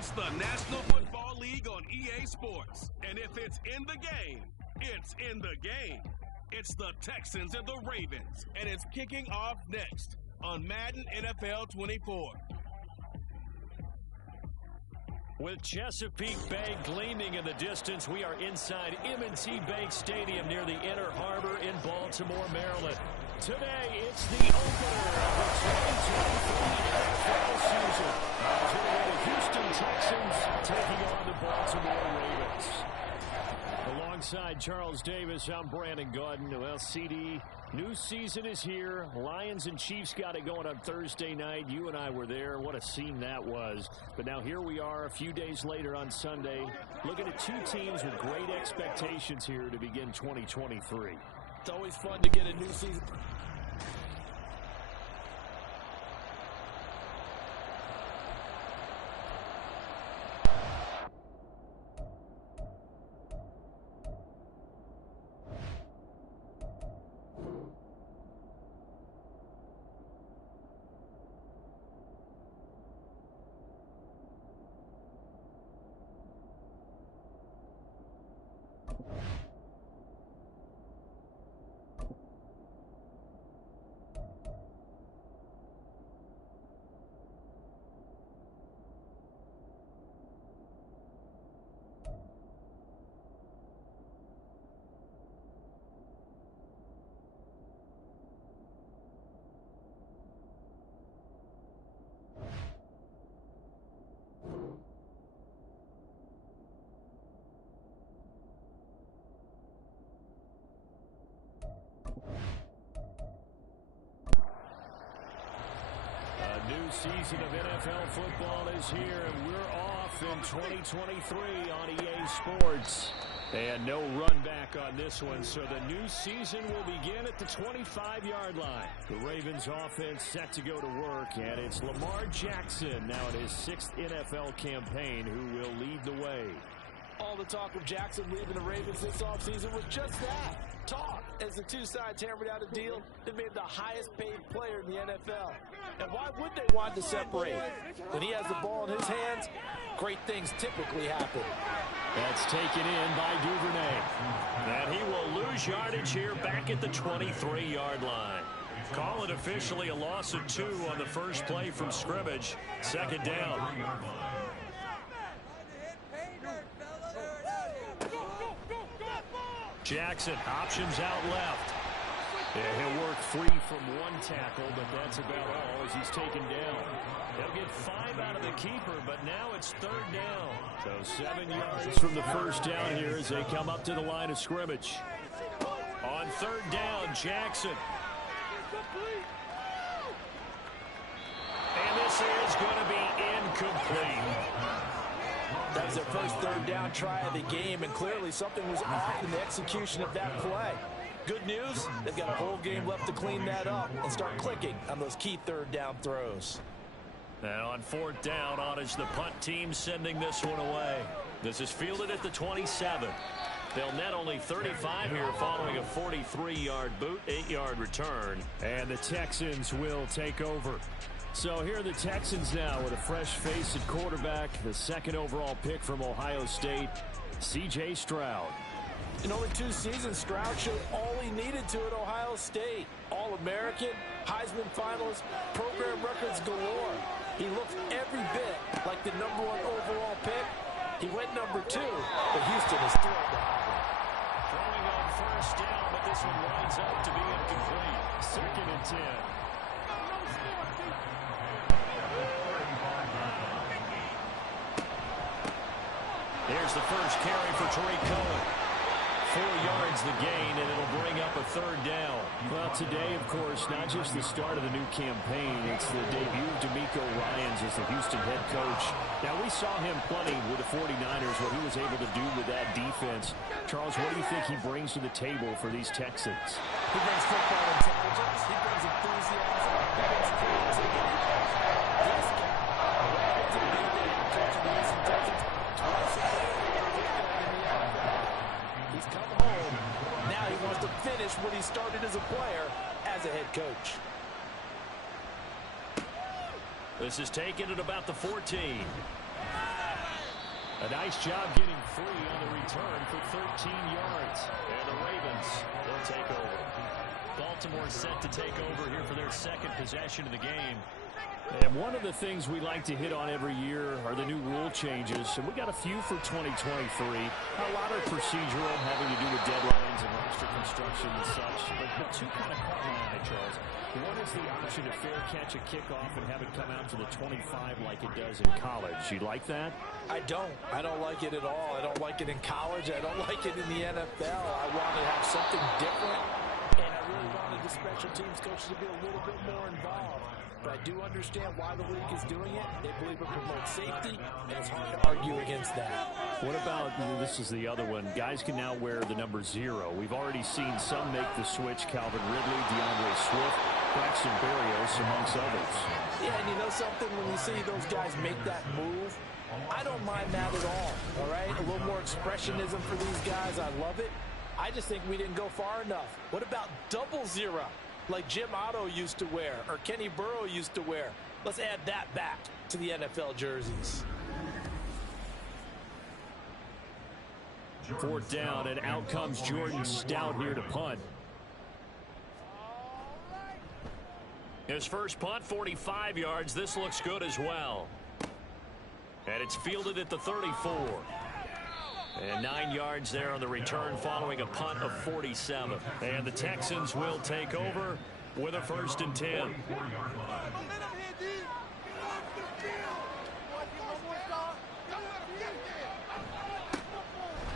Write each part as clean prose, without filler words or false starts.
It's the National Football League on EA Sports. And if it's in the game, it's in the game. It's the Texans and the Ravens. And it's kicking off next on Madden NFL 24. With Chesapeake Bay gleaming in the distance, we are inside M&T Bank Stadium near the Inner Harbor in Baltimore, Maryland. Today, it's the opener of the 2023 NFL season. Today, the Houston Texans taking on the Baltimore Ravens. Alongside Charles Davis, I'm Brandon Gaudin. Well, CD, new season is here. Lions and Chiefs got it going on Thursday night. You and I were there. What a scene that was. But now here we are a few days later on Sunday, looking at two teams with great expectations here to begin 2023. It's always fun to get a new season. New season of NFL football is here, and we're off in 2023 on EA Sports. And no run back on this one, so the new season will begin at the 25-yard line. The Ravens offense set to go to work, and it's Lamar Jackson now in his 6th NFL campaign who will lead the way. All the talk of Jackson leaving the Ravens this offseason was just that, talk, as the two sides hammered out a deal that made the highest paid player in the NFL. And why would they want to separate? When he has the ball in his hands, great things typically happen. That's taken in by Duvernay. And he will lose yardage here back at the 23-yard line. Call it officially a loss of 2 on the first play from scrimmage. Second down. Jackson, options out left. Yeah, he'll work free from one tackle, but that's about all as he's taken down. He'll get 5 out of the keeper, but now it's 3rd down. So 7 yards from the first down here as they come up to the line of scrimmage. On 3rd down, Jackson. And this is going to be incomplete. That was their first 3rd down try of the game, and clearly something was off in the execution of that play. Good news, they've got a whole game left to clean that up and start clicking on those key 3rd down throws. And on 4th down, on is the punt team sending this one away. This is fielded at the 27. They'll net only 35 here following a 43-yard boot, 8-yard return. And the Texans will take over. So here are the Texans now with a fresh face at quarterback, the 2nd overall pick from Ohio State, C.J. Stroud. In only 2 seasons, Stroud showed all he needed to at Ohio State. All-American, Heisman finalist, program records galore. He looks every bit like the #1 overall pick. He went #2, but Houston is thrilled. Throwing on 1st down, but this one winds up to be incomplete. 2nd and 10. Here's the first carry for Tariq Cohen. 4 yards the gain, and it'll bring up a 3rd down. Well, today, of course, not just the start of the new campaign, it's the debut of DeMeco Ryans as the Houston head coach. Now, we saw him plenty with the 49ers, what he was able to do with that defense. Charles, what do you think he brings to the table for these Texans? He brings football intelligence. He brings enthusiasm. He brings creativity. This guy, to be the coach of the Houston Texans, twice a day. He's come home. Now he wants to finish what he started as a player, as a head coach. This is taken at about the 14. A nice job getting free on the return for 13 yards. And the Ravens will take over. Baltimore set to take over here for their second possession of the game. And one of the things we like to hit on every year are the new rule changes. And we got a few for 2023. A lot are procedural, having to do with deadlines and roster construction and such. But two kind of caught my eye, Charles. One is the option to fair catch a kickoff and have it come out to the 25 like it does in college. You like that? I don't. I don't like it at all. I don't like it in college. I don't like it in the NFL. I want to have something different. And I really wanted the special teams coaches to be a little bit more involved. But I do understand why the league is doing it. They believe it promotes safety, and it's hard to argue against that. What about, this is the other one, guys can now wear the number 0. We've already seen some make the switch, Calvin Ridley, DeAndre Swift, Braxton Berrios, amongst others. Yeah, and you know something, when you see those guys make that move, I don't mind that at all right? A little more expressionism for these guys. I love it. I just think we didn't go far enough. What about double 0? Like Jim Otto used to wear, or Kenny Burrow used to wear. Let's add that back to the NFL jerseys. Fourth down, and out comes Jordan Stout here to punt. His first punt, 45 yards. This looks good as well. And it's fielded at the 34. And 9 yards there on the return following a punt of 47. And the Texans will take over with a 1st and 10.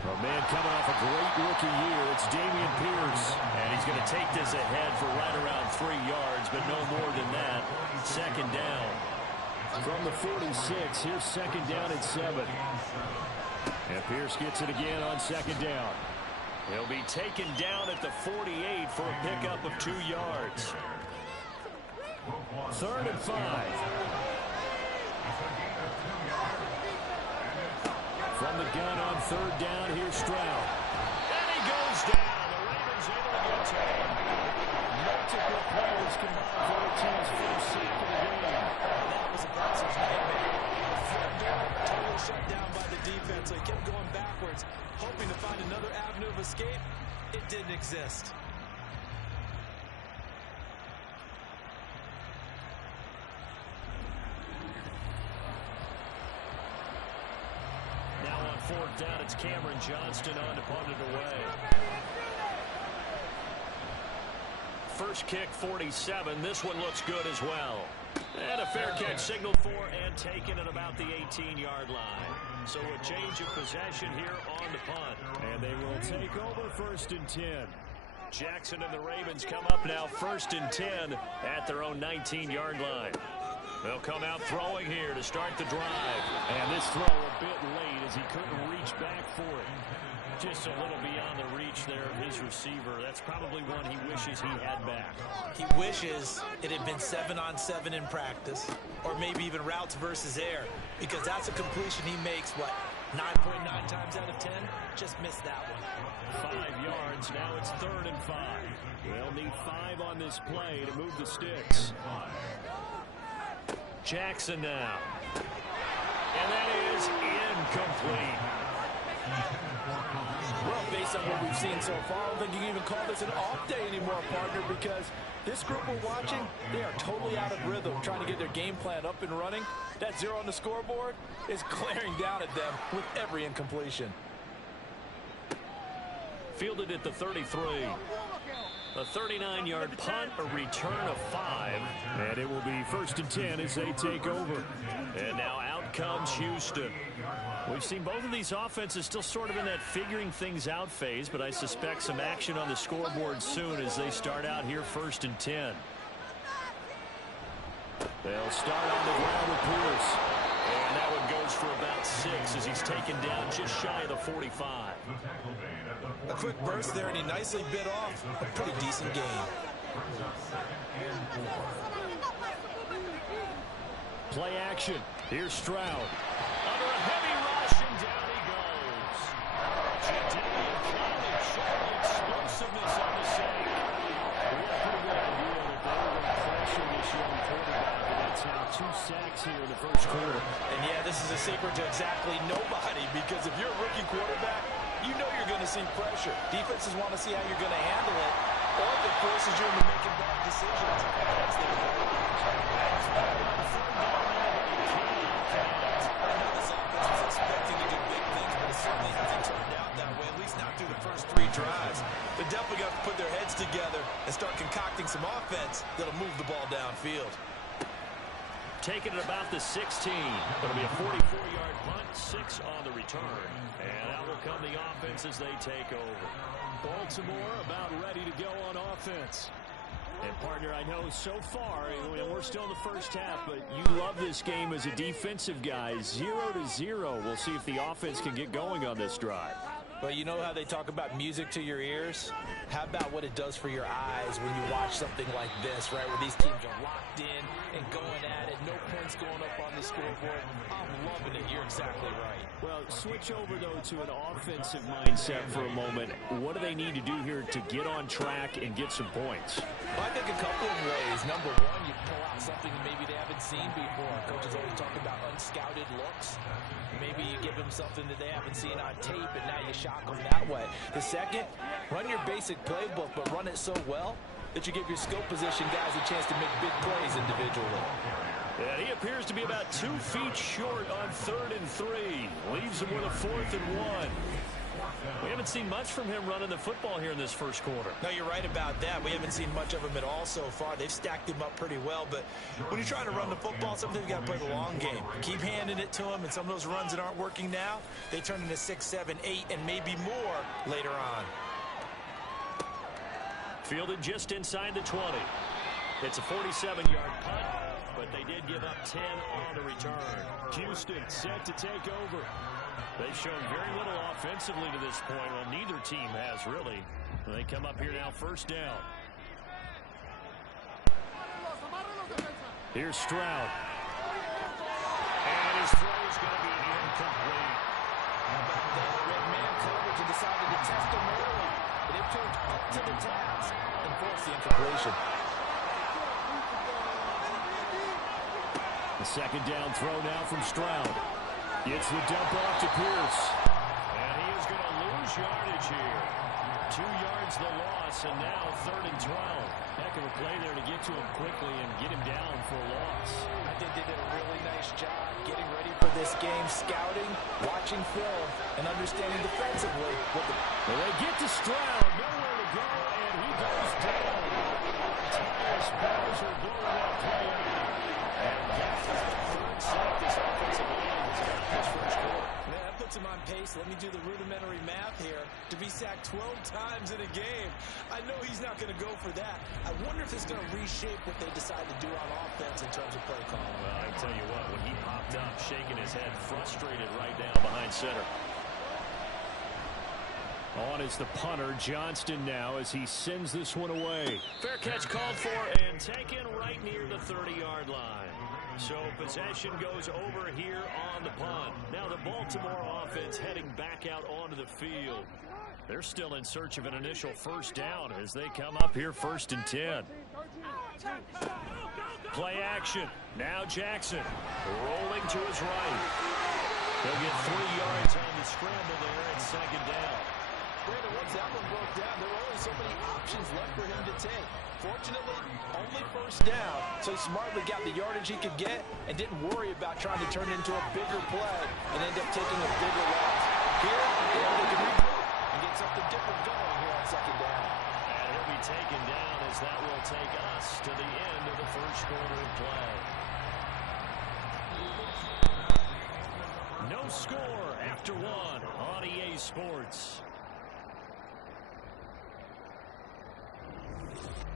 Oh, man, coming off a great rookie year, it's Dameon Pierce. And he's going to take this ahead for right around 3 yards, but no more than that. 2nd down. From the 46, here's 2nd down at 7. And Pierce gets it again on 2nd down. He'll be taken down at the 48 for a pickup of 2 yards. 3rd and 5. From the gun on 3rd down, here's Stroud. And he goes down. The Ravens able to get to him. Multiple players combined for the team's first sack of the game. That was a bouncer's nightmare. Totally shut down by the defense. They kept going backwards, hoping to find another avenue of escape. It didn't exist. Now on 4th down, it's Cameron Johnston on to punt it away. First kick, 47. This one looks good as well. And a fair catch signaled for and taken at about the 18-yard line. So a change of possession here on the punt. And they will take over 1st and 10. Jackson and the Ravens come up now 1st and 10 at their own 19-yard line. They'll come out throwing here to start the drive. And this throw a bit late as he couldn't reach back for it. Just a little beyond the reach there of his receiver. That's probably one he wishes he had back. He wishes it had been 7-on-7 in practice, or maybe even routes versus air, because that's a completion he makes, what, 9.9 times out of 10? Just missed that one. 5 yards. Now it's 3rd and 5. They'll need 5 on this play to move the sticks. Jackson now. And that is incomplete. Well, based on what we've seen so far, I don't think you can even call this an off day anymore, partner, because this group we're watching, they are totally out of rhythm, trying to get their game plan up and running. That 0 on the scoreboard is glaring down at them with every incompletion. Fielded at the 33. A 39-yard punt, a return of 5. And it will be 1st and 10 as they take over. And now out comes Houston. We've seen both of these offenses still sort of in that figuring things out phase, but I suspect some action on the scoreboard soon as they start out here 1st and 10. They'll start on the ground with Pierce. And that one goes for about 6 as he's taken down just shy of the 45. A quick burst there, and he nicely bit off a pretty decent game. Play action. Here's Stroud. Under a heavy rush, and down he goes. Jadavian Clowney showing explosiveness on the save. We had a pretty good idea that they were going to pressure this young quarterback, and that's how 2 sacks here in the first quarter. And yeah, this is a secret to exactly nobody, because if you're a rookie quarterback, you know you're going to see pressure. Defenses want to see how you're going to handle it, or if it forces you into making bad decisions. Certainly hasn't turned out that way, at least not through the first 3 drives. They're definitely going to put their heads together and start concocting some offense that'll move the ball downfield. Taking it about the 16. It'll be a 44-yard punt, 6 on the return. And out will come the offense as they take over. Baltimore about ready to go on offense. And, partner, I know so far, and we're still in the first half, but you love this game as a defensive guy. 0-0. We'll see if the offense can get going on this drive. But you know how they talk about music to your ears? How about what it does for your eyes when you watch something like this, right, where these teams are locked in and going at it, no points going up on the scoreboard. I'm loving it. You're exactly right. Well, switch over, though, to an offensive mindset for a moment. What do they need to do here to get on track and get some points? Well, I think a couple of ways. Number one, you pull out something that maybe they haven't seen before. Coaches always talk about unscouted looks. Maybe you give them something that they haven't seen on tape, and now you shock them that way. The second, run your basic playbook, but run it so well that you give your skill position guys a chance to make big plays individually. And he appears to be about 2 feet short on 3rd and 3. Leaves him with a 4th and 1. We haven't seen much from him running the football here in this first quarter. No, you're right about that. We haven't seen much of him at all so far. They've stacked him up pretty well, but when you're trying to run the football, sometimes you got to play the long game. Keep handing it to him, and some of those runs that aren't working now, they turn into 6, 7, 8, and maybe more later on. Fielded just inside the 20. It's a 47-yard punt, but they did give up 10 on the return. Houston set to take over. They've shown very little offensively to this point. Well, neither team has, really. They come up here now, first down. Here's Stroud. And his throw is going to be incomplete. Red man coverage and decided to test him early. But they've turned up to the task and forced the incompletion. The second down throw now from Stroud. It's the dump off to Pierce. And he is going to lose yardage here. 2 yards the loss, and now 3rd and 12. Heck of a play there to get to him quickly and get him down for a loss. I think they did a really nice job getting ready for this game, scouting, watching film, and understanding defensively. Well, they get to Stroud, nowhere to go, and he goes down. Tires are blowing that play out. And that's the 3rd sack this offensive line has got this first quarter. Man, that puts him on pace. Let me do the rudimentary math here. To be sacked 12 times in a game, I know he's not going to go for that. I wonder if it's going to reshape what they decide to do on offense in terms of play calling. Well, I tell you what, when he popped up, shaking his head, frustrated right now behind center. On is the punter, Johnston now, as he sends this one away. Fair catch called for and taken right near the 30-yard line. So possession goes over here on the punt. Now the Baltimore offense heading back out onto the field. They're still in search of an initial first down as they come up here 1st and 10. Play action. Now Jackson rolling to his right. He'll get 3 yards on the scramble there at 2nd down. Brandon, once that one broke down, there were only so many options left for him to take. Fortunately, only first down, so he smartly got the yardage he could get and didn't worry about trying to turn it into a bigger play and end up taking a bigger loss. Here, they can regroup and get something different going here on 2nd down. And he'll be taken down as that will take us to the end of the first quarter of play. No score after 1 on EA Sports.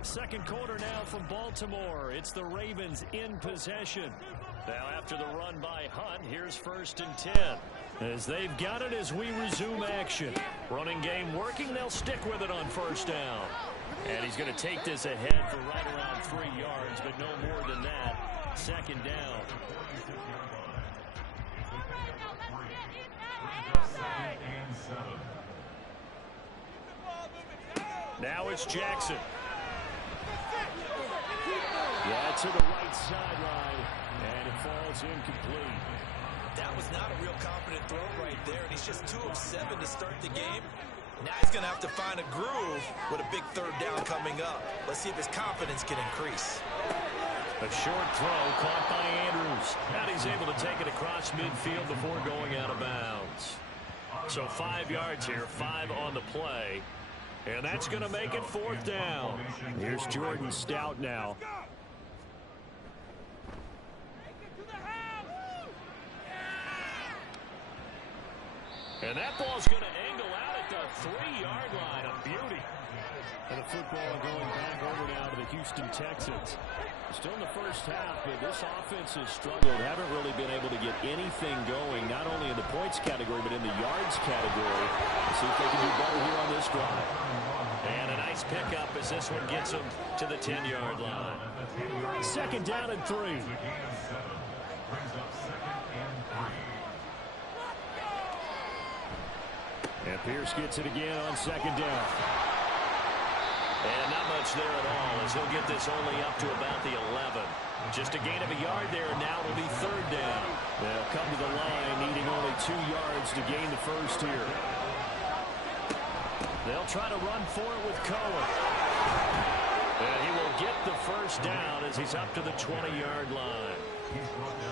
Second quarter now from Baltimore. It's the Ravens in possession. Now after the run by Hunt, here's 1st and 10. As they've got it as we resume action. Running game working, they'll stick with it on 1st down. And he's going to take this ahead for right around 3 yards, but no more than that. 2nd down. Now it's Jackson. Yeah, to the right sideline, and it falls incomplete. That was not a real confident throw right there, and he's just 2 of 7 to start the game. Now he's going to have to find a groove with a big third down coming up. Let's see if his confidence can increase. A short throw caught by Andrews. And he's able to take it across midfield before going out of bounds. So 5 yards here, 5 on the play. And that's going to make it 4th down. Here's Jordan Stout now. And that ball's going to angle out at the 3-yard line. A beauty. And the football going back over now to the Houston Texans. Still in the first half, but this offense has struggled. Haven't really been able to get anything going, not only in the points category, but in the yards category. Let's see if they can do better here on this drive. And a nice pickup as this one gets them to the 10-yard line. 2nd down and 3. And Pierce gets it again on 2nd down. And not much there at all as he'll get this only up to about the 11. Just a gain of a yard there, and now it'll be 3rd down. They'll come to the line needing only 2 yards to gain the first here. They'll try to run for it with Cohen. And he will get the first down as he's up to the 20-yard line.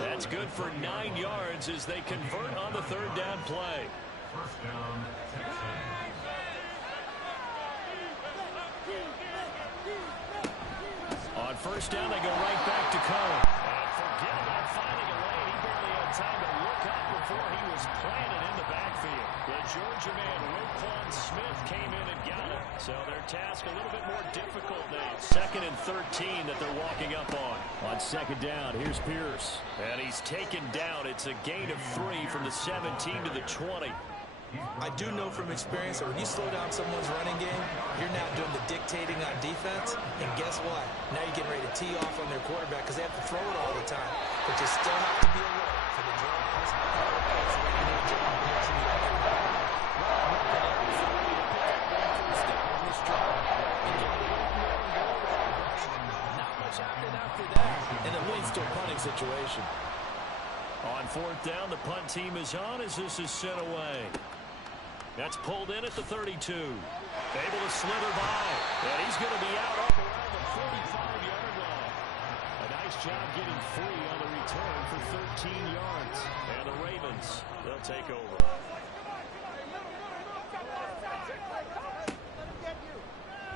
That's good for 9 yards as they convert on the 3rd down play. First down, Texans. On 1st down, they go right back to Cohen. And forget about finding a lane. He barely had time to look up before he was planted in the backfield. The Georgia man, Roquan Smith, came in and got him. So their task a little bit more difficult now. 2nd and 13 that they're walking up on. On 2nd down, here's Pierce. And he's taken down. It's a gain of 3 from the 17 to the 20. I do know from experience that when you slow down someone's running game, you're now doing the dictating on defense. And guess what? Now you're getting ready to tee off on their quarterback because they have to throw it all the time. But you still have to be alert for the draws. Not much happening after that. And it leads to a punting situation. On 4th down, the punt team is on as this is sent away. That's pulled in at the 32. Able to slither by. And he's going to be out up around the 45-yard line. A nice job getting free on the return for 13 yards. And the Ravens, they'll take over.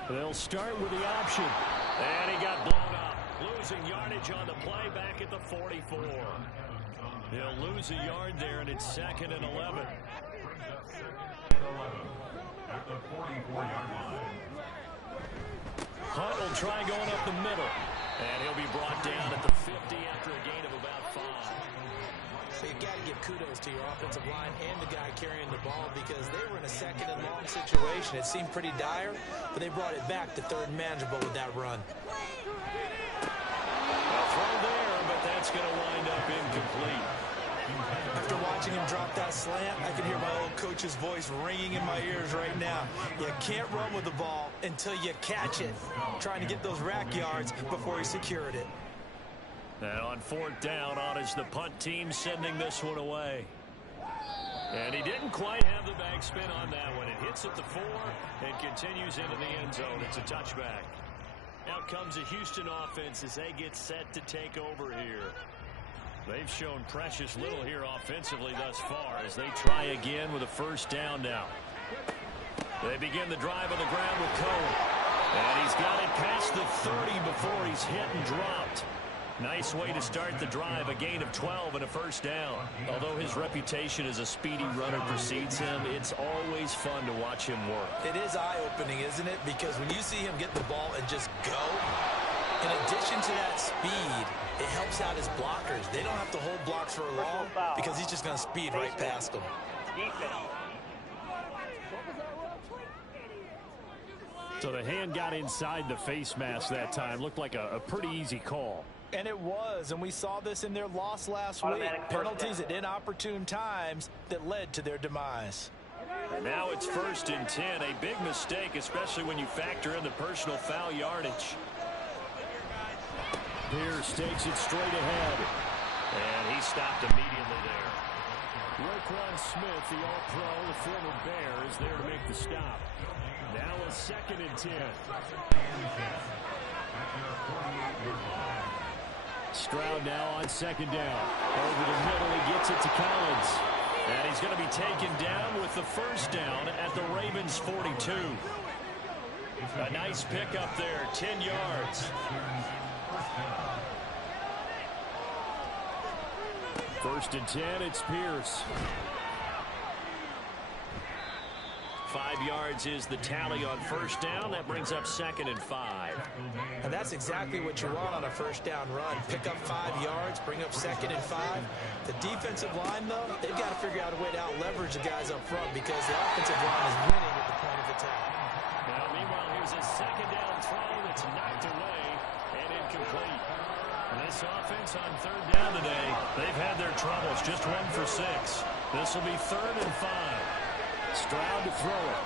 They'll start with the option. And he got blown up. Losing yardage on the play back at the 44. They'll lose a yard there, and it's 2nd and 11. At the 44-yard line. Hunt will try going up the middle. And he'll be brought down at the 50 after a gain of about 5. So you've got to give kudos to your offensive line and the guy carrying the ball because they were in a 2nd and long situation. It seemed pretty dire, but they brought it back to 3rd and manageable with that run. A throw there, but that's going to wind up incomplete. After watching him drop that slant, I can hear my old coach's voice ringing in my ears right now. You can't run with the ball until you catch it. Trying to get those rack yards before he secured it. And on 4th down, on is the punt team sending this one away. And he didn't quite have the backspin on that one. It hits at the 4 and continues into the end zone. It's a touchback. Now comes a Houston offense as they get set to take over here. They've shown precious little here offensively thus far as they try again with a 1st down now. They begin the drive on the ground with Cohen. And he's got it past the 30 before he's hit and dropped. Nice way to start the drive, a gain of 12 and a 1st down. Although his reputation as a speedy runner precedes him, it's always fun to watch him work. It is eye-opening, isn't it? Because when you see him get the ball and just go, in addition to that speed, it helps out his blockers. They don't have to hold blocks for long because he's just going to speed right past them. So the hand got inside the face mask that time. Looked like a pretty easy call. And it was, and we saw this in their loss last week. Penalties at inopportune times that led to their demise. And now it's 1st and 10. A big mistake, especially when you factor in the personal foul yardage. Pierce takes it straight ahead. And he stopped immediately there. Roquan Smith, the All-Pro, the former Bear, is there to make the stop. Now a 2nd and 10. Stroud now on 2nd down. Over the middle, he gets it to Collins. And he's going to be taken down with the 1st down at the Ravens' 42. A nice pickup there, 10 yards. 1st and 10, it's Pierce. 5 yards is the tally on 1st down. That brings up 2nd and 5. And that's exactly what you want on a 1st down run. Pick up 5 yards, bring up 2nd and 5. The defensive line, though, they've got to figure out a way to out-leverage the guys up front because the offensive line is winning at the point of attack. Now, meanwhile, here's a 2nd down throw that's knocked away and incomplete. This offense on 3rd down today, they've had their troubles. Just 1 for 6. This will be 3rd and 5. Stroud to throw it.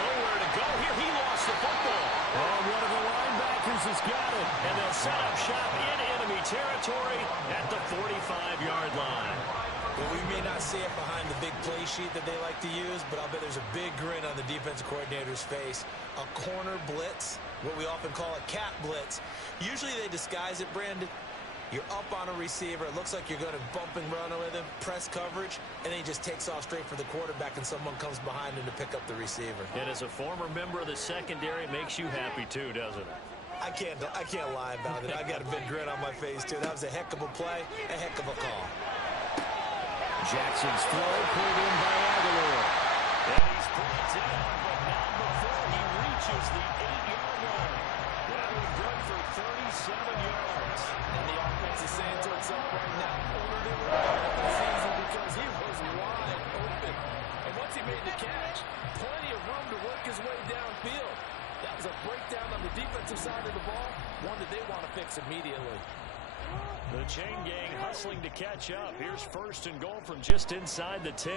Nowhere to go here. He lost the football. Oh, one of the linebackers has got it. And they'll set up shop in enemy territory at the 45-yard line. Well, we may not see it behind the big play sheet that they like to use, but I'll bet there's a big grin on the defensive coordinator's face. A corner blitz, what we often call a cat blitz. Usually they disguise it, Brandon. You're up on a receiver. It looks like you're going to bump and run with him, press coverage, and then he just takes off straight for the quarterback, and someone comes behind him to pick up the receiver. And as a former member of the secondary, it makes you happy too, doesn't it? I can't lie about it. I got a big grin on my face, too. That was a heck of a play, a heck of a call. Jackson's throw pulled in by Aguilar. And he's brought down, but not before he reaches the 8-yard line. That would good for 37 yards. And the offense is saying to itself right now, ordered it right the season because he was wide open. And once he made the catch, plenty of room to work his way downfield. That was a breakdown on the defensive side of the ball, one that they want to fix immediately. The chain gang hustling to catch up. Here's 1st and goal from just inside the 10.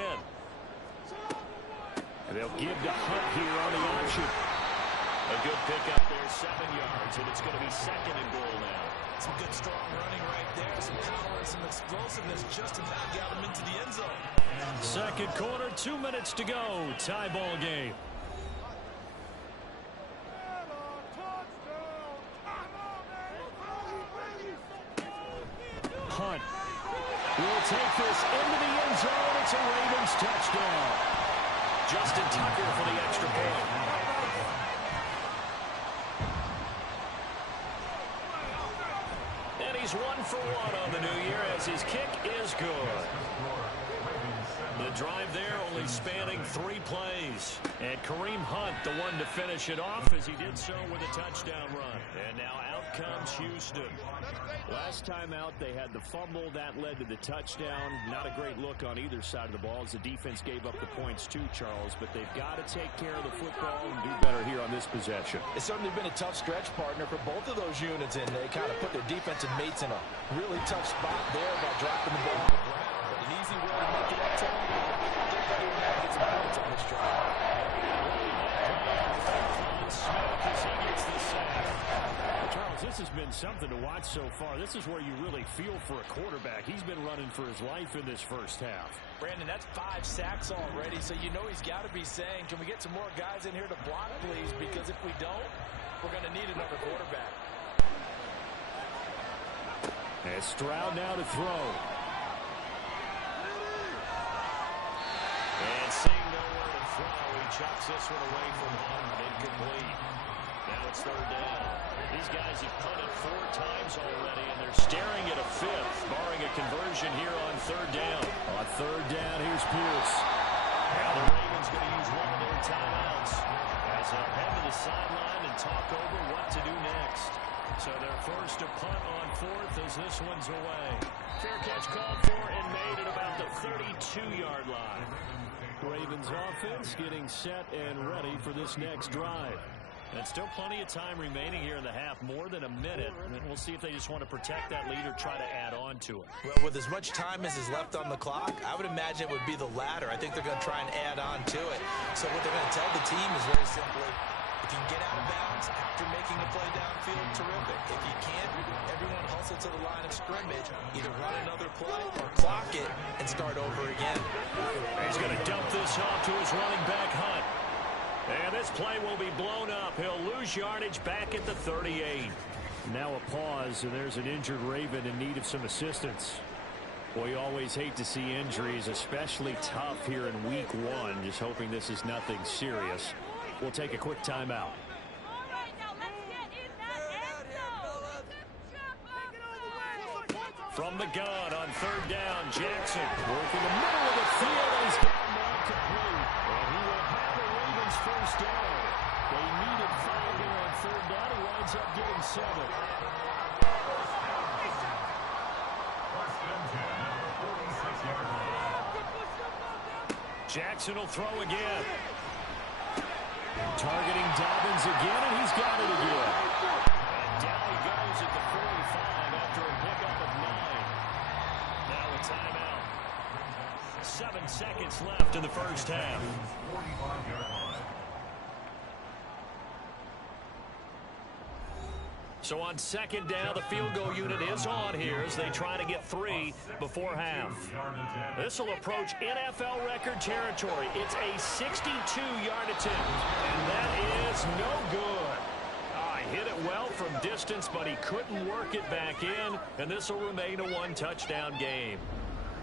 And they'll give to Hunt here on the option. A good pickup there, 7 yards, and it's going to be 2nd and goal now. Some good strong running right there, some power, some explosiveness just about got him into the end zone. 2nd quarter, 2 minutes to go. Tie ball game. Hunt will take this into the end zone. It's a Ravens touchdown. Justin Tucker for the extra point. And he's 1 for 1 on the new year as his kick is good. The drive there only spanning 3 plays. And Kareem Hunt, the one to finish it off as he did so with a touchdown run. And now out comes Houston. Last time out, they had the fumble. That led to the touchdown. Not a great look on either side of the ball as the defense gave up the points too, Charles. But they've got to take care of the football and do better here on this possession. It's certainly been a tough stretch, partner, for both of those units, and they kind of put their defensive mates in a really tough spot there by dropping the ball on the ground. But an easy way to make it up to them. Get some points on this drive. Charles, this has been something to watch so far. This is where you really feel for a quarterback. He's been running for his life in this first half. Brandon, that's 5 sacks already, so you know he's got to be saying, can we get some more guys in here to block, please? Because if we don't, we're going to need another quarterback. And Stroud now to throw. And seeing nowhere to throw, he chucks this one away from home. Incomplete. Now it's 3rd down. These guys have punted 4 times already, and they're staring at a 5th, barring a conversion here on 3rd down. On 3rd down, here's Pierce. Now the Ravens going to use one of their timeouts as they'll head to the sideline and talk over what to do next. So they're forced to punt on 4th as this one's away. Fair catch called for and made at about the 32-yard line. Ravens offense getting set and ready for this next drive. And still plenty of time remaining here in the half, more than a minute. And we'll see if they just want to protect that lead or try to add on to it. Well, with as much time as is left on the clock, I would imagine it would be the latter. I think they're going to try and add on to it. So what they're going to tell the team is very simply, If you can get out of bounds after making a play downfield, terrific. If you can't, everyone hustle to the line of scrimmage, either run another play or clock it and start over again. He's going to dump this off to his running back, Hunt. And this play will be blown up. He'll lose yardage back at the 38. Now a pause, and there's an injured Raven in need of some assistance. Well, you always hate to see injuries, especially tough here in week 1. Just hoping this is nothing serious. We'll take a quick timeout. From the gun on 3rd down, Jackson working the middle of the field. He's gotten down complete. And he will have the Ravens first down. They needed 5 there on 3rd down. He winds up getting 7. Jackson will throw again. Targeting Dobbins again, and he's got it again. And down he goes at the 45 after a pickup of 9. Now a timeout. 7 seconds left in the first half. So on 2nd down, the field goal unit is on here as they try to get 3 before half. This will approach NFL record territory. It's a 62-yard attempt, and that is no good. Hit it well from distance, but he couldn't work it back in, and this will remain a 1-touchdown game.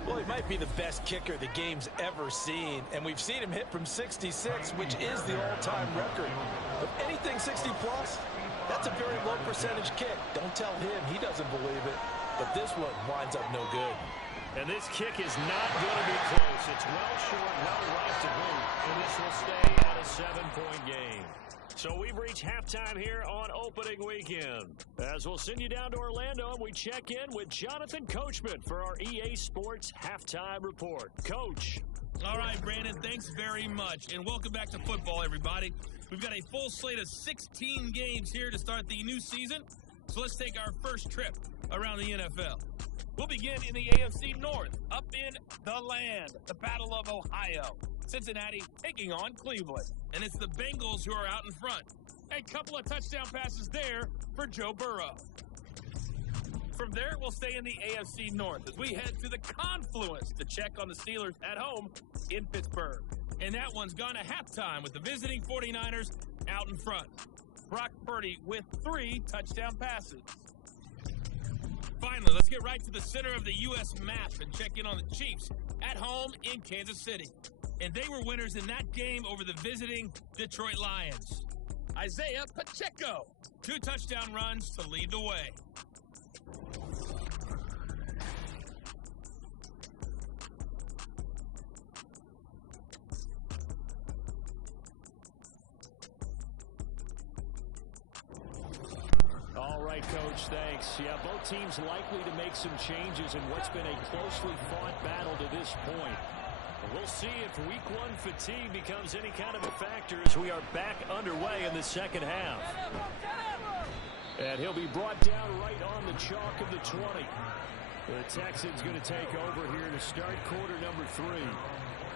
Well, he might be the best kicker the game's ever seen, and we've seen him hit from 66, which is the all-time record. But anything 60-plus, that's a very low percentage kick. Don't tell him he doesn't believe it, but this one winds up no good. And this kick is not going to be close. It's well short, well right to boot, and this will stay at a 7-point game. So we've reached halftime here on opening weekend. As we'll send you down to Orlando, and we check in with Jonathan Coachman for our EA Sports Halftime Report. Coach. All right, Brandon, thanks very much. And welcome back to football, everybody. We've got a full slate of 16 games here to start the new season. So let's take our first trip around the NFL. We'll begin in the AFC North, up in the land, the Battle of Ohio. Cincinnati taking on Cleveland. And it's the Bengals who are out in front. A couple of touchdown passes there for Joe Burrow. From there, we'll stay in the AFC North as we head to the confluence to check on the Steelers at home in Pittsburgh. And that one's gone to halftime with the visiting 49ers out in front. Brock Purdy with 3 touchdown passes. Finally, let's get right to the center of the U.S. map and check in on the Chiefs at home in Kansas City. And they were winners in that game over the visiting Detroit Lions. Isaiah Pacheco, 2 touchdown runs to lead the way. All right, Coach, thanks. Yeah, both teams likely to make some changes in what's been a closely fought battle to this point. We'll see if week 1 fatigue becomes any kind of a factor as we are back underway in the second half. And he'll be brought down right on the chalk of the 20. The Texans going to take over here to start quarter number 3.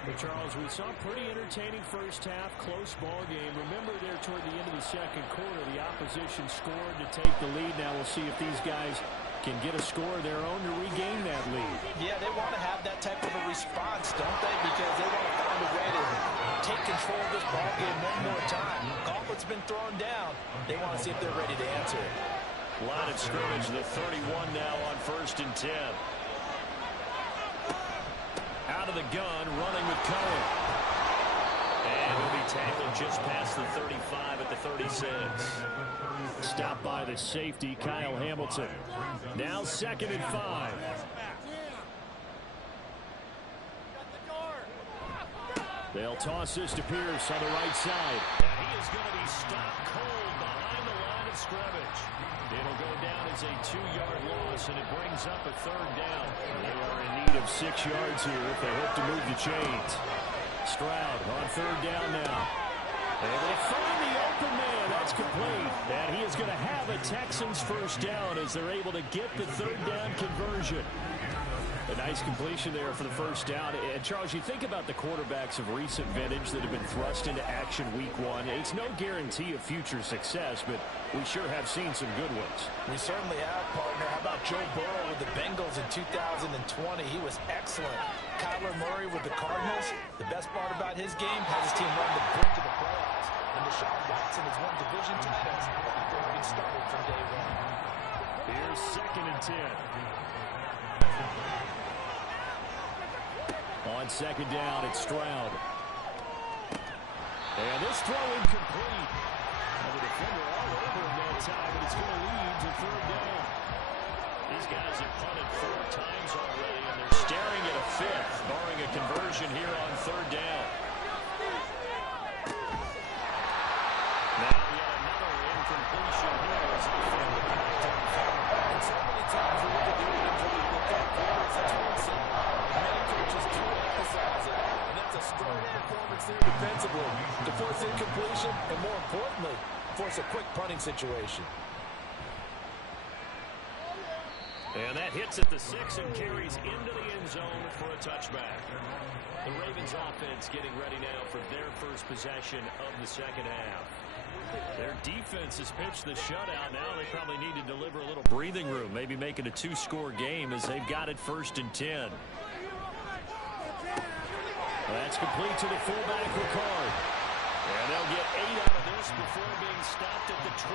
But Charles, we saw a pretty entertaining first half, close ball game. Remember there toward the end of the second quarter, the opposition scored to take the lead. Now we'll see if these guys can get a score of their own to regain that lead. Yeah, they want to have that type of a response, don't they? Because they want to find a way to take control of this ball game one more time. Gauntlet's been thrown down. They want to see if they're ready to answer it. Line of scrimmage, the 31 now on 1st and 10. Out of the gun, running with Cohen. And he'll be tackled just past the 35 at the 36. Stopped by the safety, Kyle Hamilton. Now 2nd and 5. They'll toss this to Pierce on the right side. And he is going to be stopped cold behind the line of scrimmage. It'll go down as a 2-yard loss, and it brings up a 3rd down. They are in need of 6 yards here if they hope to move the chains. Stroud on 3rd down now. Able to find the open man. And that's complete. And he is going to have a Texans first down as they're able to get the third down conversion. A nice completion there for the first down. And Charles, you think about the quarterbacks of recent vintage that have been thrust into action week one. It's no guarantee of future success, but we sure have seen some good ones. We certainly have, partner. How about Joe Burrow with the Bengals in 2020? He was excellent. Kyler Murray with the Cardinals. The best part about his game has his team run the brink of the playoffs. And Deshaun Watson has won division titles after having started from day one. Here's 2nd and 10. On 2nd down, it's Stroud. And this throw incomplete. The defender all over him that time, but it's going to lead to 3rd down. These guys have punted 4 times already, and they're staring at a 5th, barring a conversion here on 3rd down. Now yet another incompletion here as they find the back to the field. And so many times we look at the injury with that quarters and twins. Many coaches do emphasize it, and that's a strong performance there defensively to force incompletion and, more importantly, force a quick punting situation. And that hits at the 6 and carries into the end zone for a touchback. The Ravens offense getting ready now for their first possession of the 2nd half. Their defense has pitched the shutout. Now they probably need to deliver a little breathing room, maybe make it a 2-score game as they've got it 1st and 10. That's complete to the fullback, Ricard. And they'll get 8 out of this before being stopped at the 28.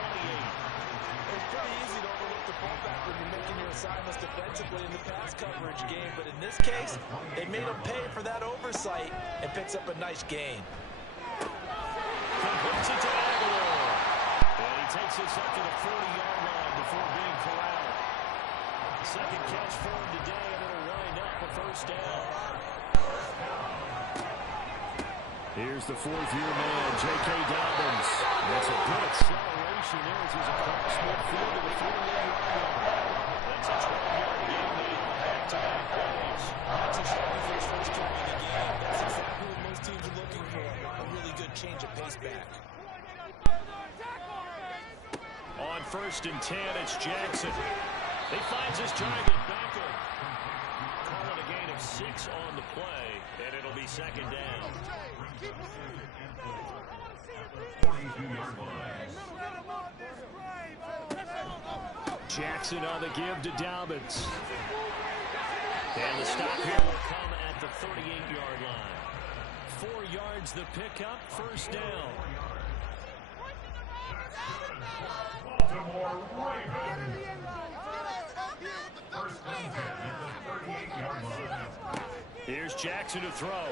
It's pretty easy to overlook the fullback when you're making your assignments defensively in the pass coverage game, but in this case, they made him pay for that oversight and picks up a nice gain. Completes it to Aguilar. And he takes this up to the 40-yard line before being corralled. 2nd catch for him today, and it'll wind up a 1st down. Here's the 4th-year man, J.K. Dobbins. That's a good acceleration there as he's across midfield to the 48-yard line. That's a 12-yard game made on back-to-back plays. That's a strong first time in the game. That's exactly what most teams are looking for, a really good change of pace back. On 1st and 10, it's Jackson. He finds his target, Beckham. Calling a gain of 6 on the play, and it'll be 2nd down. 42-yard line. Jackson on the give to Dobbins. And the stop here will come at the 38-yard line. 4 yards the pickup, 1st down. Baltimore Ravens. 1st and 10 at the 38-yard line. Here's Jackson to throw.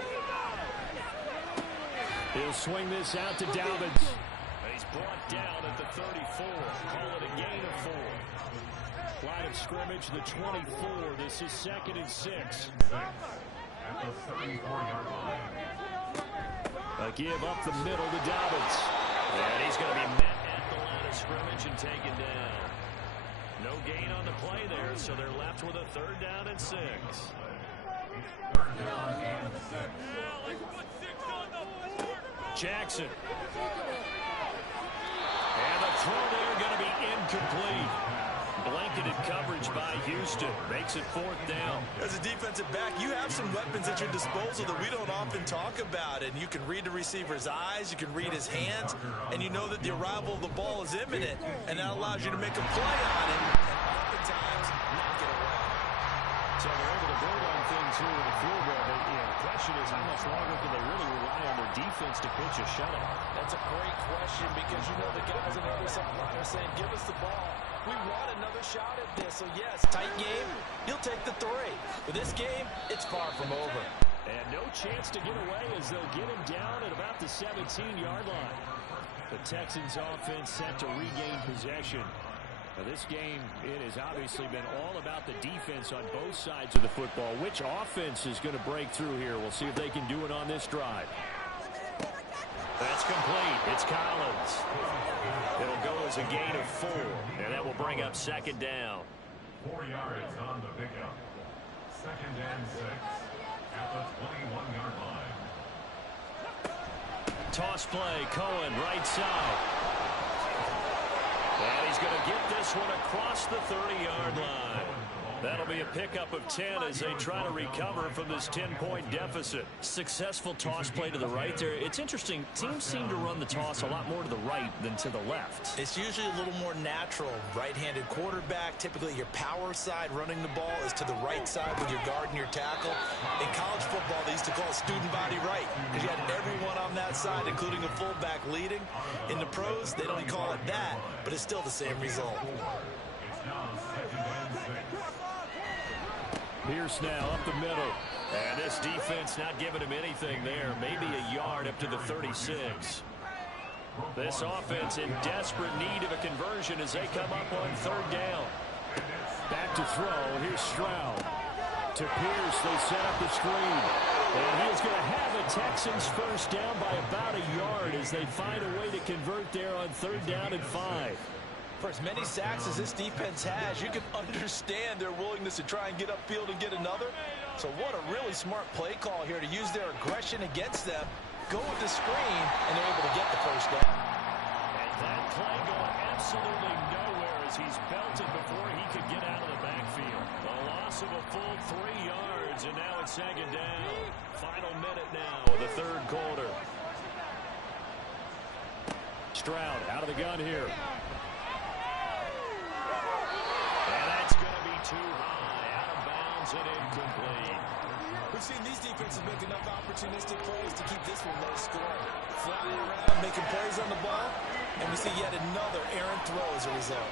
He'll swing this out to Dobbins. He's brought down at the 34. Call it a gain of 4. Line of scrimmage, the 24. This is 2nd and 6. At the 34-yard line. A give up the middle to Dobbins. And he's going to be met at the line of scrimmage and taken down. No gain on the play there, so they're left with a 3rd down and 6. 3rd down and 6. Jackson. And the throw there going to be incomplete. Blanketed coverage by Houston. Makes it 4th down. As a defensive back, you have some weapons at your disposal that we don't often talk about. And you can read the receiver's eyes, you can read his hands, and you know that the arrival of the ball is imminent. And that allows you to make a play on it. And oftentimes, not get away. So they're able to build on things here in the field goal. But the question is, how much longer can they really rely on their defense to pitch a shutout? That's a great question because you know the guys on the other side are saying, give us the ball. We want another shot at this. So, yes, tight game, he'll take the 3. But this game, it's far from over. And no chance to get away as they'll get him down at about the 17-yard line. The Texans offense set to regain possession. Now, this game, it has obviously been all about the defense on both sides of the football. Which offense is going to break through here? We'll see if they can do it on this drive. That's complete. It's Collins. It'll go as a gain of 4, and that will bring up 2nd down. 4 yards on the pickup. 2nd and 6 at the 21-yard line. Toss play, Cohen, right side. And he's going to get this one across the 30-yard line. That'll be a pickup of 10 as they try to recover from this 10-point deficit. Successful toss play to the right there. It's interesting. Teams seem to run the toss a lot more to the right than to the left. It's usually a little more natural. Right-handed quarterback, typically your power side running the ball is to the right side with your guard and your tackle. In college football, they used to call it student body right because you had everyone on that side, including a fullback leading. In the pros, they don't call it that, but it's still the same result. Pierce now up the middle. And this defense not giving him anything there. Maybe a yard up to the 36. This offense in desperate need of a conversion as they come up on third down. Back to throw. Here's Stroud. To Pierce. They set up the screen. And he is going to have a Texans first down by about a yard as they find a way to convert there on third down and 5. For as many sacks as this defense has, you can understand their willingness to try and get upfield and get another. So what a really smart play call here to use their aggression against them, go with the screen, and they're able to get the first down. And that play going absolutely nowhere as he's belted before he could get out of the backfield. A loss of a full 3 yards, and now it's second down. Final minute now of the third quarter. Stroud out of the gun here. Too high, out of bounds and incomplete. We've seen these defenses make enough opportunistic plays to keep this one low scoring. Flying around, making plays on the ball, and we see yet another errant throw as a result.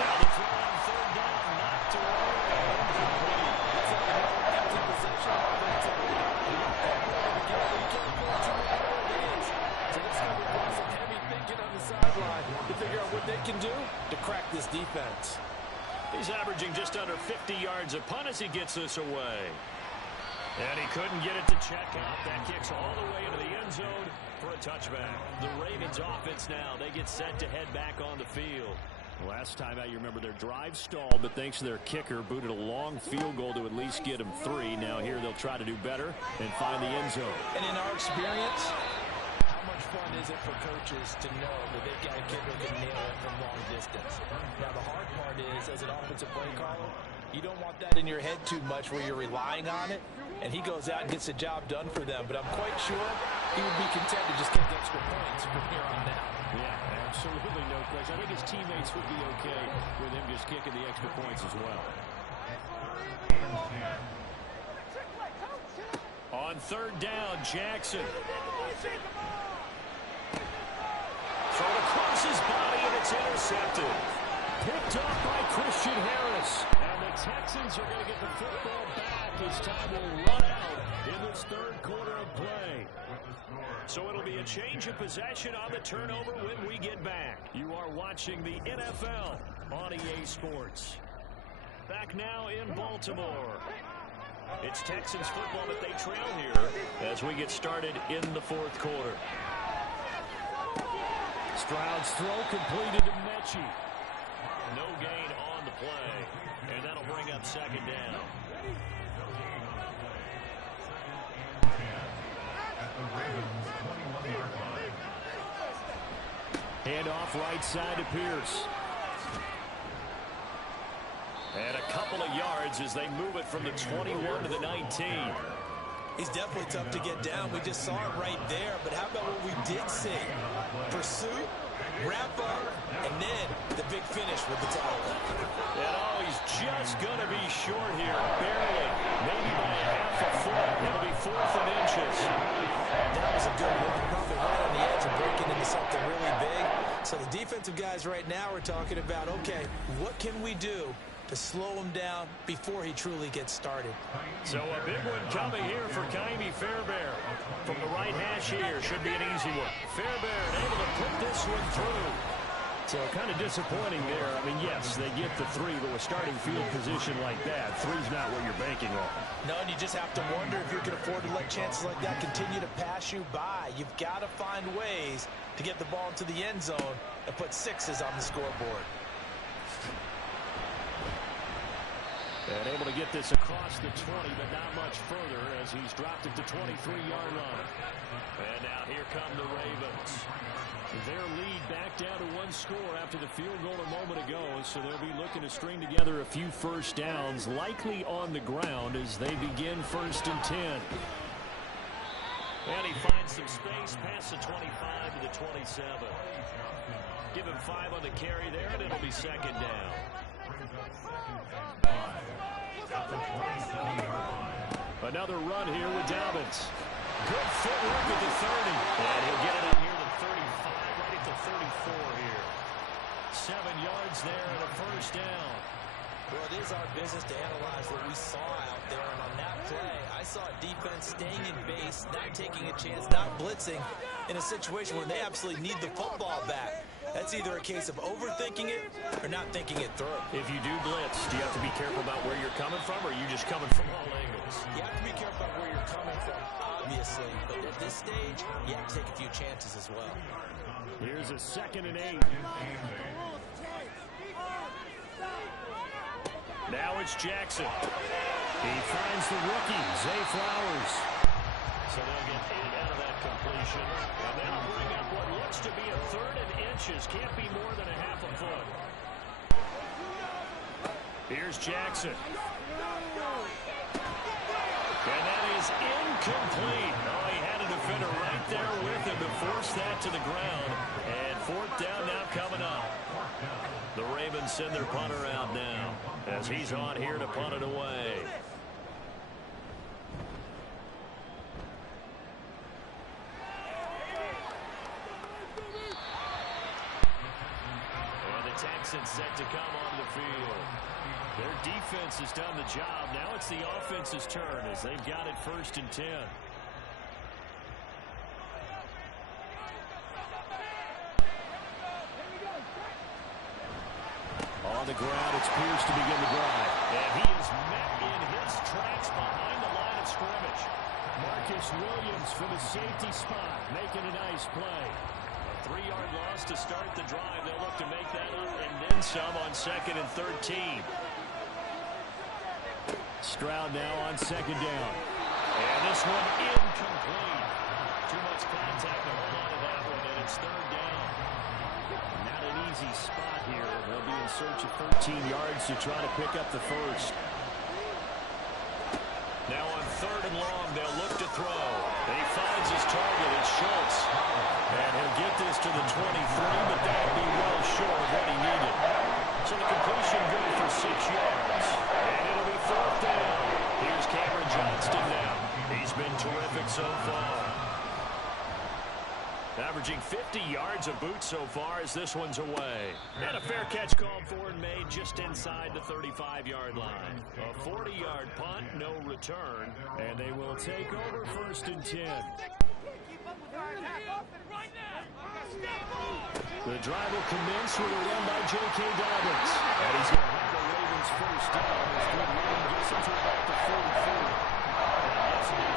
Now the throw on third down, knocked away. It's a empty possession. So this will require some heavy thinking on the sideline to figure out what they can do to crack this defense. He's averaging just under 50 yards a punt as he gets this away. And he couldn't get it to check out. That kicks all the way into the end zone for a touchback. The Ravens offense now, they get set to head back on the field. Last time out, you remember their drive stalled, but thanks to their kicker, booted a long field goal to at least get them 3. Now here they'll try to do better and find the end zone. And in our experience, how much fun is it for coaches to know that they've got a kicker who can nail it from long distance? Now the hard part is, as an offensive play caller, you don't want that in your head too much where you're relying on it, and he goes out and gets the job done for them. But I'm quite sure he would be content to just kick extra points from here on out. Yeah, absolutely no question. I think his teammates would be okay with him just kicking the extra points as well. On third down, Jackson. Thrown across his body, and it's intercepted. Picked up by Christian Harris. And the Texans are going to get the football back as time will run out in this third quarter of play. So it'll be a change of possession on the turnover when we get back. You are watching the NFL on EA Sports. Back now in Baltimore. It's Texans football, but they trail here as we get started in the fourth quarter. Stroud's throw completed to Mechie. No gain on the play, and that'll bring up second down. Handoff right side to Pierce. And a couple of yards as they move it from the 21 to the 19. He's definitely tough to get down. We just saw it right there. But how about what we did see? Pursuit, wrap up, and then the big finish with the tackle. And oh, he's just going to be short here. Barely. Maybe by a half a foot. It'll be 4th and inches. That was a good one. Probably right on the edge of breaking into something really big. So the defensive guys right now are talking about, okay, what can we do to slow him down before he truly gets started? So a big one coming here for Kaimi Fairbairn. From the right hash here, should be an easy one. Fairbairn able to put this one through. So kind of disappointing there. I mean, yes, they get the 3, but with starting field position like that, 3's not what you're banking on. No, and you just have to wonder if you can afford to let chances like that continue to pass you by. You've got to find ways to get the ball into the end zone and put 6s on the scoreboard. And able to get this across the 20, but not much further as he's dropped it to 23-yard line. And now here come the Ravens. Their lead back down to one score after the field goal a moment ago, so they'll be looking to string together a few first downs, likely on the ground as they begin 1st and 10. And he finds some space past the 25 to the 27. Give him 5 on the carry there, and it'll be 2nd down. Another run here with Dobbins. Good footwork at the 30. And he'll get it in near the 35, right at the 34 here. 7 yards there and a first down. Well, it is our business to analyze what we saw out there. And on that play, I saw a defense staying in base, not taking a chance, not blitzing in a situation where they absolutely need the football back. That's either a case of overthinking it or not thinking it through. If you do blitz, do you have to be careful about where you're coming from, or are you just coming from all angles? You have to be careful about where you're coming from, obviously. But at this stage, you have to take a few chances as well. Here's a 2nd and 8. Now it's Jackson. He finds the rookie, Zay Flowers. So they'll get 8 out of that completion. And they'll bring up what looks to be a 3rd and inches. Can't be more than a half a foot. Here's Jackson. And that is incomplete. Oh, he had a defender right there with him to force that to the ground. And 4th down now coming up. The Ravens send their punter out now as he's on here to punt it away. And the Texans set to come on the field. Their defense has done the job. Now it's the offense's turn as they've got it 1st and 10. On the ground, it's Pierce to begin the drive. And he is met in his tracks behind the line of scrimmage. Marcus Williams for the safety spot, making a nice play. A 3-yard loss to start the drive. They'll look to make that up and then some on 2nd and 13. Stroud now on 2nd down. And this one incomplete. Too much contact to hold on to that one, and it's 3rd down. Not an easy spot here. They'll be in search of 13 yards to try to pick up the first. Now on 3rd and long, they'll look to throw. He finds his target. It's Schultz. And he'll get this to the 23, but that'll be well short of what he needed. So the completion good for 6 yards. And it'll be 4th down. Here's Cameron Johnston now. He's been terrific so far. Averaging 50 yards a boot so far as this one's away. And a fair catch called for and made just inside the 35-yard line. A 40-yard punt, no return. And they will take over 1st and 10. The drive will commence with a run by J.K. Dobbins. And he's going to have the Ravens first down as good run gets him to about the 44.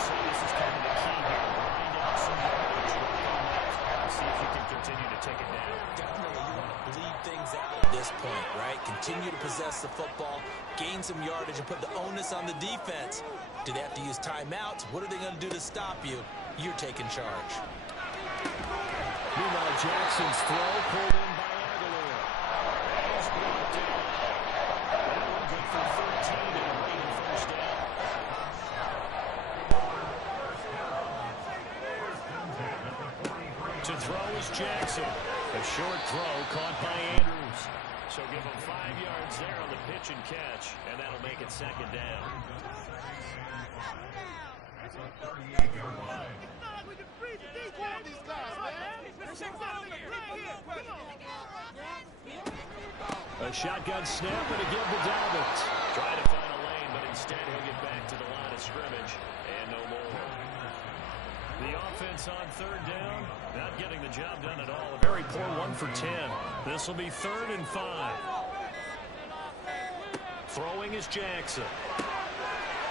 So this is kind of the key here. Grind out some yards, see if you can continue to take it down. Definitely, you want to bleed things out at this point, right? Continue to possess the football, gain some yardage, and put the onus on the defense. Do they have to use timeouts? What are they going to do to stop you? You're taking charge. Meanwhile, Jackson's throw pulled in by Aguilar. He's brought down. That one good for 13 and a Raven first down. To throw is Jackson. A short throw caught by Andrews. So give him 5 yards there on the pitch and catch, and that'll make it 2nd down. A shotgun snap and a give to Dobbins. Trying to find a lane, but instead he'll get back to the line of scrimmage and no more. The offense on 3rd down, not getting the job done at all. A very poor 1 for 10. This will be 3rd and 5. Throwing is Jackson.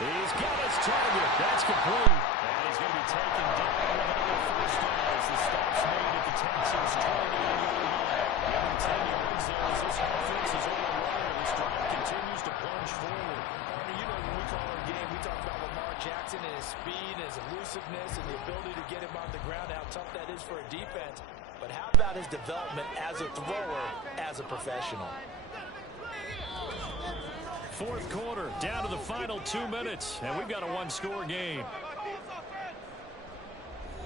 He's got his target. That's complete. And he's going to be taken down with another first down as the stop's made at the Texans' 29-yard line. Given 10 yards there as this offense is on the run. This drive continues to plunge forward. explosiveness and the ability to get him on the ground, how tough that is for a defense. But how about his development as a thrower, as a professional? Fourth quarter, down to the final 2 minutes, and we've got a one-score game.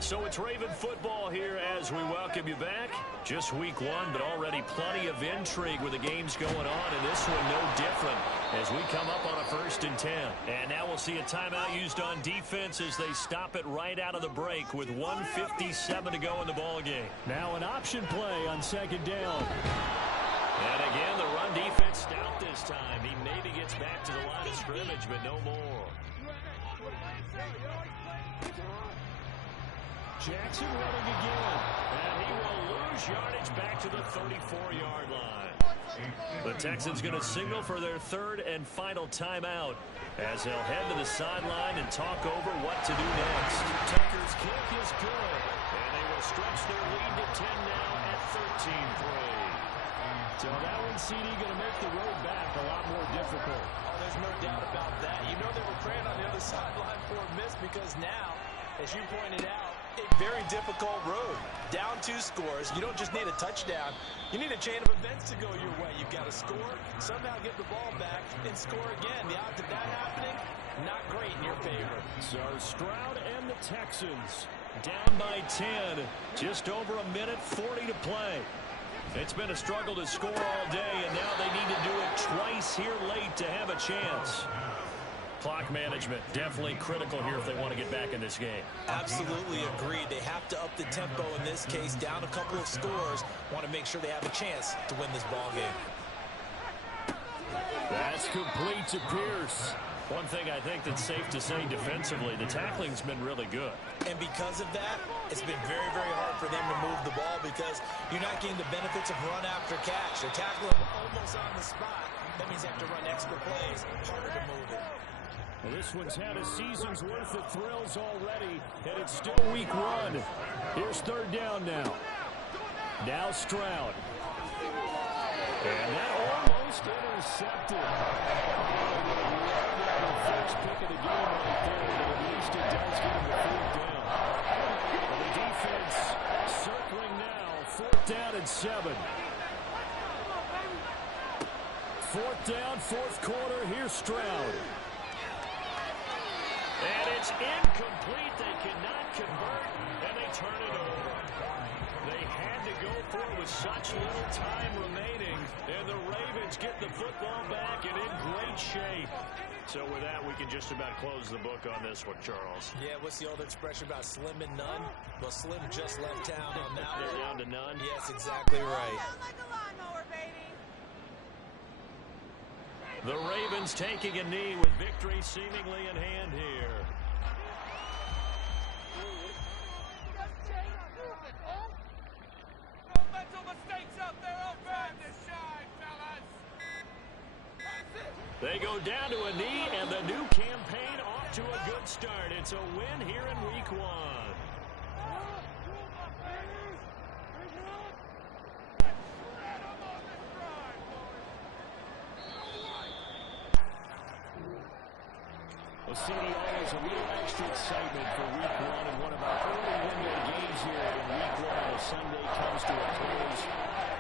So it's Raven football here as we welcome you back. Just week one, but already plenty of intrigue with the games going on, and this one no different as we come up on a 1st and 10. And now we'll see a timeout used on defense as they stop it right out of the break with 1:57 to go in the ball game. Now an option play on 2nd down. And again, the run defense stout this time. He maybe gets back to the line of scrimmage, but no more. Jackson running again, and he will lose yardage back to the 34-yard line. The Texans going to signal for their 3rd and final timeout as they'll head to the sideline and talk over what to do next. Tucker's kick is good, and they will stretch their lead to 10 now at 13-3. So that one, CD, going to make the road back a lot more difficult. Oh, there's no doubt about that. You know they were praying on the other sideline for a miss because now, as you pointed out, a very difficult road. Down 2 scores. You don't just need a touchdown. You need a chain of events to go your way. You've got to score, somehow get the ball back, and score again. The odds of that happening, not great in your favor. So Stroud and the Texans down by 10. Just over a minute, 40 to play. It's been a struggle to score all day, and now they need to do it twice here late to have a chance. Clock management definitely critical here if they want to get back in this game. Absolutely agreed. They have to up the tempo in this case, down a couple of scores. Want to make sure they have a chance to win this ball game. That's complete to Pierce. One thing I think that's safe to say defensively, the tackling's been really good. And because of that, it's been very, very hard for them to move the ball because you're not getting the benefits of run after catch. They're tackling almost on the spot. That means they have to run extra plays, harder to move it. Well, this one's had a season's worth of thrills already, and it's still week one. Here's 3rd down now. Now Stroud. And that almost intercepted. First pick of the game right there, but at least it does get him the 4th down. Well, the defense circling now. 4th down and 7. 4th down, 4th quarter. Here's Stroud. And it's incomplete. They cannot convert, and they turn it over. They had to go for it with such little time remaining, and the Ravens get the football back and in great shape. So with that, we can just about close the book on this one, Charles. Yeah, what's the old expression about slim and none? Well, Slim just left town on that one. They're down to none? Yes, exactly right. Like a lawnmower, baby. The Ravens taking a knee with victory seemingly in hand here. No mental mistakes out there. I'll time to shine, fellas. They go down to a knee, and the new campaign off to a good start. It's a win here in week one. Well, CD, always a little extra excitement for week one and one of our early window games here in week one as Sunday comes to a close.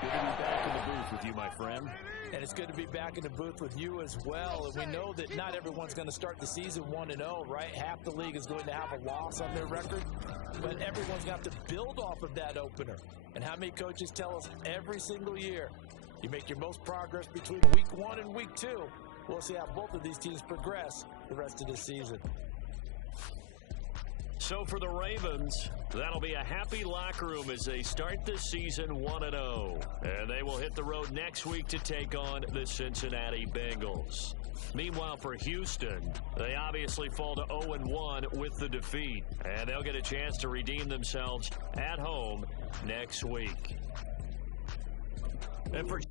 Good to be back in the booth with you, my friend. And it's good to be back in the booth with you as well. And we know that not everyone's going to start the season 1-0, right? Half the league is going to have a loss on their record. But everyone's got to build off of that opener. And how many coaches tell us every single year, you make your most progress between week one and week two. We'll see how both of these teams progress the rest of the season. So for the Ravens, that'll be a happy locker room as they start this season 1-0. And they will hit the road next week to take on the Cincinnati Bengals. Meanwhile, for Houston, they obviously fall to 0-1 with the defeat. And they'll get a chance to redeem themselves at home next week. And for